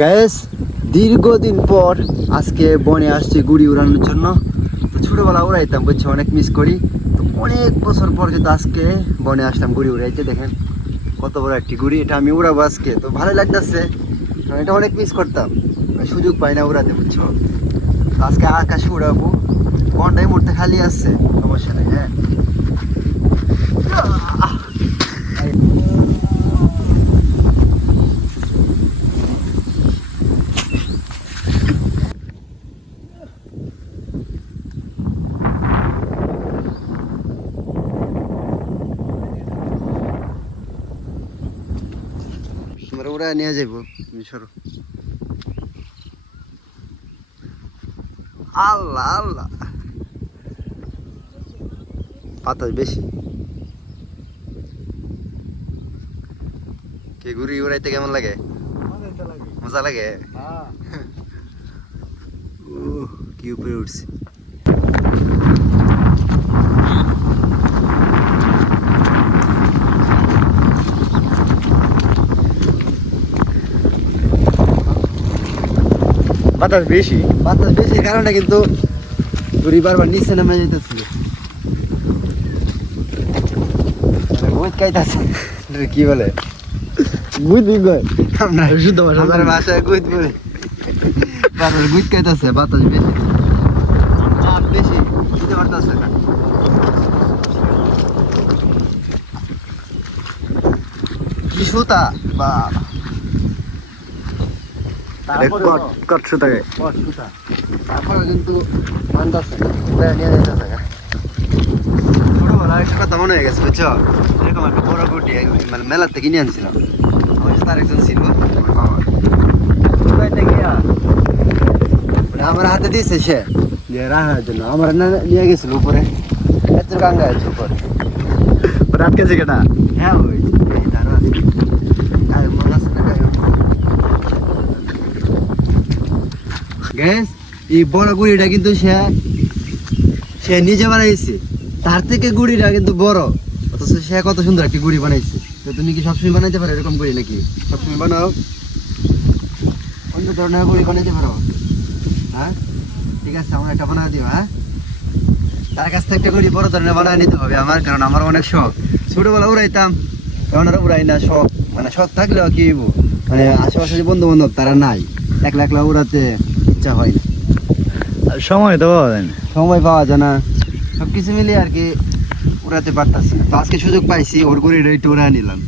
Gas দীর্ঘদিন পর আজকে বনে আসছি গুড়ি উড়ানোর জন্য। তো ছোটোবেলা উড়াইতাম, বুঝছ? অনেক মিস করি। তো অনেক বছর পর কিন্তু আজকে বনে আসলাম গুড়ি উড়াইতে, দেখেন কত বড় একটি গুড়ি, এটা আমি উড়াবো আজকে। তো ভালো লাগতেছে এটা অনেক মিস করতাম। সুযোগ পাই না উড়াতে, বুঝছ? আজকে আকাশে উড়াবো। বনটাই মুহূর্তে খালি আসছে সমস্যা নেই হ্যাঁ। আমরা ওরা নিয়ে যাইবো তুমি সরো। আল্লাহ আল্লাহ। বাতাস বেশি। কে ঘুরি উড়াইতে কেমন লাগে? মজা লাগে? উহ, কি উপরে উঠছি। বাতাস বেশি। বাতাস বেশি কারণে কিন্তু ঘুরি বারবার নিচে নামে যেতেছিল কি বলে? গুইত কয় আমরা শুদ্ধ ভাষা আমাদের ভাষায় গুইত বলে। বাতাস গুইত খাইতাছে বাতাস বেশি। বেশি বুঝতে পারতাছে না। কি সুতা? বা তারপরে কিন্তু মানতাছে নিয়ে যেতেছে ছোটবেলা একটা কথা মনে হয়ে গেছে বুঝছ? এরকম একটা বড় গুটি মানে মেলার থেকে কিনে আনছিলাম। আমার সাথে আরেকজন ছিল। আমার মানে আমার হাতে দিয়েছে সে। যে রাখার জন্য। আমার না নিয়ে গেছিল উপরে। এত গাঙ্গা আছে উপরে। রাত কেটা? হ্যাঁ ওই দাঁড়া আছে আর মনে আছে না গায়ে? গ্যাস এই বড় গুড়িটা কিন্তু সে সে নিজে বানাইছে। তার থেকে গুড়িটা কিন্তু বড়। অথচ সে কত সুন্দর একটি গুড়ি বানাইছে। তো তুমি কি সবসময় বানাইতে পারো এরকম গুড়ি নাকি? সবসময় বানাও। অন্য ধরনের গুড়ি বানাইতে পারো। হ্যাঁ? ঠিক আছে, আমার একটা বানা দিও হ্যাঁ? তার কাছ থেকে একটা গুড়ি বড় ধরনের বানায় নিতে হবে আমার, কারণ আমার অনেক শখ। ছোটবেলা উড়াইতাম, এখন আর উড়াই না, শখ। মানে শখ থাকলেও কি? মানে আশেপাশে বন্ধু বান্ধব তারা নাই। একলা একলা উড়াতে ইচ্ছা হয় না। আর সময় তো পাওয়া যায় না। সময় পাওয়া যায় না। সব কিছু মিলিয়ে আর কি উড়াতে পারতাছি আজকে সুযোগ পাইছি ওর করে উড়া নিলাম।